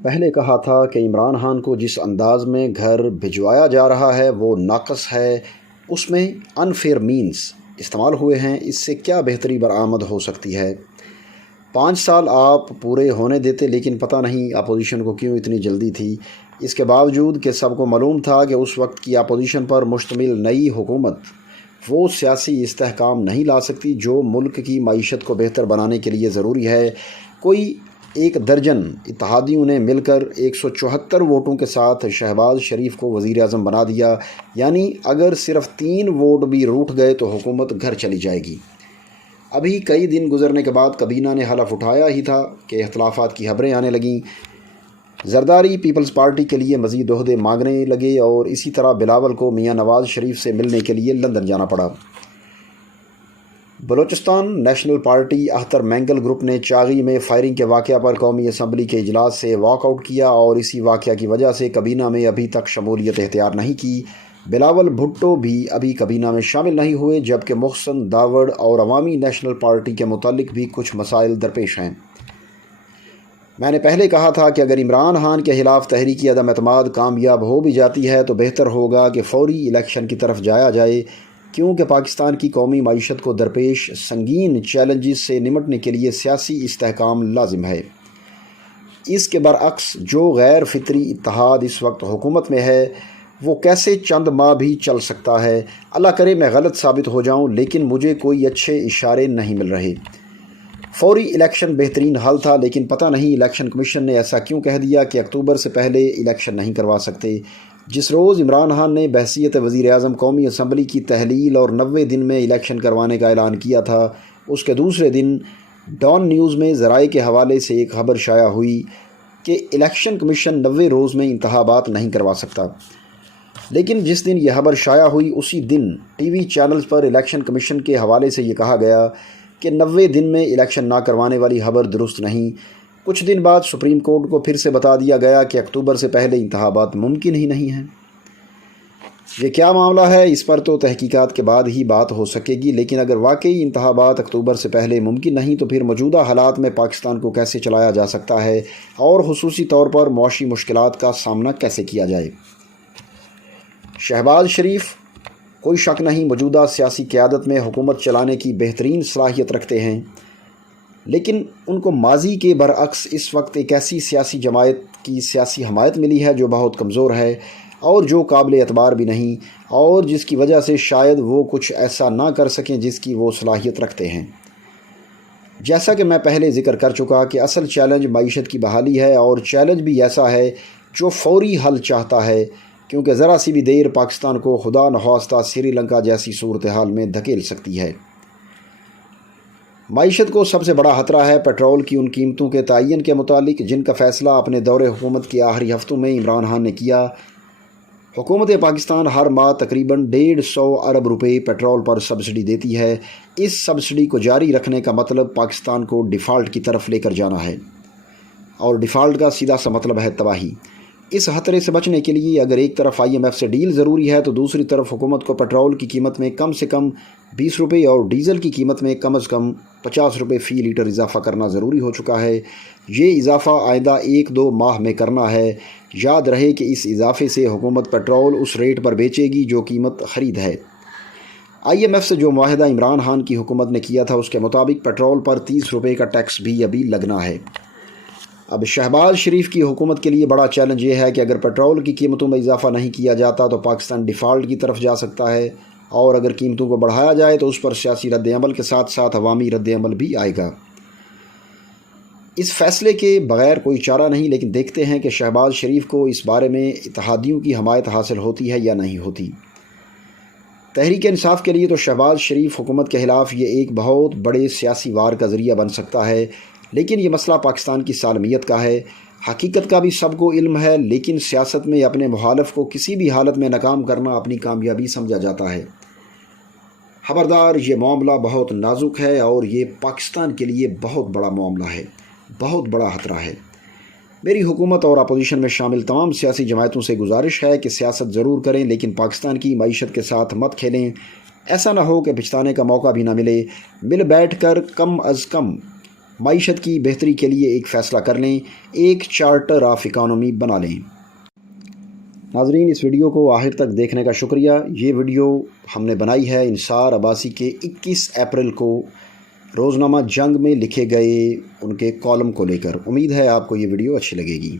پہلے کہا تھا کہ عمران خان کو جس انداز میں گھر بھجوایا جا رہا ہے وہ ناقص ہے، اس میں انفیئر مینز استعمال ہوئے ہیں، اس سے کیا بہتری برآمد ہو سکتی ہے؟ 5 سال آپ پورے ہونے دیتے، لیکن پتہ نہیں اپوزیشن کو کیوں اتنی جلدی تھی، اس کے باوجود کہ سب کو معلوم تھا کہ اس وقت کی اپوزیشن پر مشتمل نئی حکومت وہ سیاسی استحکام نہیں لا سکتی جو ملک کی معیشت کو بہتر بنانے کے لیے ضروری ہے۔ کوئی 1 درجن اتحادیوں نے مل کر 174 ووٹوں کے ساتھ شہباز شریف کو وزیر اعظم بنا دیا، یعنی اگر صرف 3 ووٹ بھی روٹھ گئے تو حکومت گھر چلی جائے گی۔ ابھی کئی دن گزرنے کے بعد کابینہ نے حلف اٹھایا ہی تھا کہ اختلافات کی خبریں آنے لگیں، زرداری پیپلز پارٹی کے لیے مزید عہدے مانگنے لگے اور اسی طرح بلاول کو میاں نواز شریف سے ملنے کے لیے لندن جانا پڑا۔ Balochistan national party Akhtar Mengal group نے چاغی میں فائرنگ کے واقعہ پر قومی اسمبلی کے اجلاس سے واک آؤٹ کیا اور اسی واقعہ کی وجہ سے کابینہ میں ابھی تک شمولیت اختیار نہیں کی۔ بلاول بھٹو بھی ابھی کابینہ میں شامل نہیں ہوئے، جبکہ محسن داوڑ اور عوامی نیشنل پارٹی کے متعلق بھی کچھ مسائل درپیش ہیں۔ میں نے پہلے کہا تھا کہ اگر عمران خان کے خلاف تحریک عدم اعتماد کامیاب ہو بھی جاتی ہے تو بہتر ہوگا کہ فوری الیکشن کی طرف جایا جائے، کیونکہ پاکستان کی قومی معیشت کو درپیش سنگین چیلنجز سے نمٹنے کے لیے سیاسی استحکام لازم ہے۔ اس کے برعکس جو غیر فطری اتحاد اس وقت حکومت میں ہے وہ کیسے چند ماہ بھی چل سکتا ہے؟ اللہ کرے میں غلط ثابت ہو جاؤں، لیکن مجھے کوئی اچھے اشارے نہیں مل رہے۔ فوری الیکشن بہترین حل تھا، لیکن پتہ نہیں الیکشن کمیشن نے ایسا کیوں کہہ دیا کہ اکتوبر سے پہلے الیکشن نہیں کروا سکتے۔ جس روز عمران خان نے بحیثیت وزیر اعظم قومی اسمبلی کی تحلیل اور 90 دن میں الیکشن کروانے کا اعلان کیا تھا، اس کے دوسرے دن ڈان نیوز میں ذرائع کے حوالے سے ایک خبر شائع ہوئی کہ الیکشن کمیشن 90 روز میں انتخابات نہیں کروا سکتا۔ لیکن جس دن یہ خبر شائع ہوئی اسی دن ٹی وی چینلز پر الیکشن کمیشن کے حوالے سے یہ کہا گیا کہ 90 دن میں الیکشن نہ کروانے والی خبر درست نہیں۔ کچھ دن بعد سپریم کورٹ کو پھر سے بتا دیا گیا کہ اکتوبر سے پہلے انتخابات ممکن ہی نہیں ہیں۔ یہ کیا معاملہ ہے، اس پر تو تحقیقات کے بعد ہی بات ہو سکے گی، لیکن اگر واقعی انتخابات اکتوبر سے پہلے ممکن نہیں تو پھر موجودہ حالات میں پاکستان کو کیسے چلایا جا سکتا ہے اور خصوصی طور پر معاشی مشکلات کا سامنا کیسے کیا جائے؟ شہباز شریف کوئی شک نہیں موجودہ سیاسی قیادت میں حکومت چلانے کی بہترین صلاحیت رکھتے ہیں، لیکن ان کو ماضی کے برعکس اس وقت ایک ایسی سیاسی جماعت کی سیاسی حمایت ملی ہے جو بہت کمزور ہے اور جو قابل اعتبار بھی نہیں، اور جس کی وجہ سے شاید وہ کچھ ایسا نہ کر سکیں جس کی وہ صلاحیت رکھتے ہیں۔ جیسا کہ میں پہلے ذکر کر چکا کہ اصل چیلنج معیشت کی بحالی ہے، اور چیلنج بھی ایسا ہے جو فوری حل چاہتا ہے، کیونکہ ذرا سی بھی دیر پاکستان کو خدا نخواستہ سری لنکا جیسی صورتحال میں دھکیل سکتی ہے۔ معیشت کو سب سے بڑا خطرہ ہے پیٹرول کی ان قیمتوں کے تعین کے متعلق جن کا فیصلہ اپنے دور حکومت کے آخری ہفتوں میں عمران خان نے کیا۔ حکومت پاکستان ہر ماہ تقریباً 150 ارب روپے پیٹرول پر سبسڈی دیتی ہے۔ اس سبسڈی کو جاری رکھنے کا مطلب پاکستان کو ڈیفالٹ کی طرف لے کر جانا ہے، اور ڈیفالٹ کا سیدھا سا مطلب ہے تباہی۔ اس خطرے سے بچنے کے لیے اگر ایک طرف IMF سے ڈیل ضروری ہے تو دوسری طرف حکومت کو پیٹرول کی قیمت میں کم سے کم 20 روپے اور ڈیزل کی قیمت میں کم از کم 50 روپے فی لیٹر اضافہ کرنا ضروری ہو چکا ہے۔ یہ اضافہ آئندہ 1-2 ماہ میں کرنا ہے۔ یاد رہے کہ اس اضافے سے حکومت پیٹرول اس ریٹ پر بیچے گی جو قیمت خرید ہے۔ IMF سے جو معاہدہ عمران خان کی حکومت نے کیا تھا اس کے مطابق پیٹرول پر 30 روپے کا ٹیکس بھی ابھی لگنا ہے۔ اب شہباز شریف کی حکومت کے لیے بڑا چیلنج یہ ہے کہ اگر پیٹرول کی قیمتوں میں اضافہ نہیں کیا جاتا تو پاکستان ڈیفالٹ کی طرف جا سکتا ہے، اور اگر قیمتوں کو بڑھایا جائے تو اس پر سیاسی رد عمل کے ساتھ ساتھ عوامی رد عمل بھی آئے گا۔ اس فیصلے کے بغیر کوئی چارہ نہیں، لیکن دیکھتے ہیں کہ شہباز شریف کو اس بارے میں اتحادیوں کی حمایت حاصل ہوتی ہے یا نہیں ہوتی۔ تحریک انصاف کے لیے تو شہباز شریف حکومت کے خلاف یہ ایک بہت بڑے سیاسی وار کا ذریعہ بن سکتا ہے، لیکن یہ مسئلہ پاکستان کی سالمیت کا ہے۔ حقیقت کا بھی سب کو علم ہے، لیکن سیاست میں اپنے مخالف کو کسی بھی حالت میں ناکام کرنا اپنی کامیابی سمجھا جاتا ہے۔ خبردار، یہ معاملہ بہت نازک ہے اور یہ پاکستان کے لیے بہت بڑا معاملہ ہے، بہت بڑا خطرہ ہے۔ میری حکومت اور اپوزیشن میں شامل تمام سیاسی جماعتوں سے گزارش ہے کہ سیاست ضرور کریں لیکن پاکستان کی معیشت کے ساتھ مت کھیلیں۔ ایسا نہ ہو کہ پچھتانے کا موقع بھی نہ مل بیٹھ کر کم از کم معیشت کی بہتری کے لیے ایک فیصلہ کر لیں، ایک چارٹر آف اکانومی بنا لیں۔ ناظرین، اس ویڈیو کو آخر تک دیکھنے کا شکریہ۔ یہ ویڈیو ہم نے بنائی ہے انصار عباسی کے 21 اپریل کو روزنامہ جنگ میں لکھے گئے ان کے کالم کو لے کر۔ امید ہے آپ کو یہ ویڈیو اچھی لگے گی۔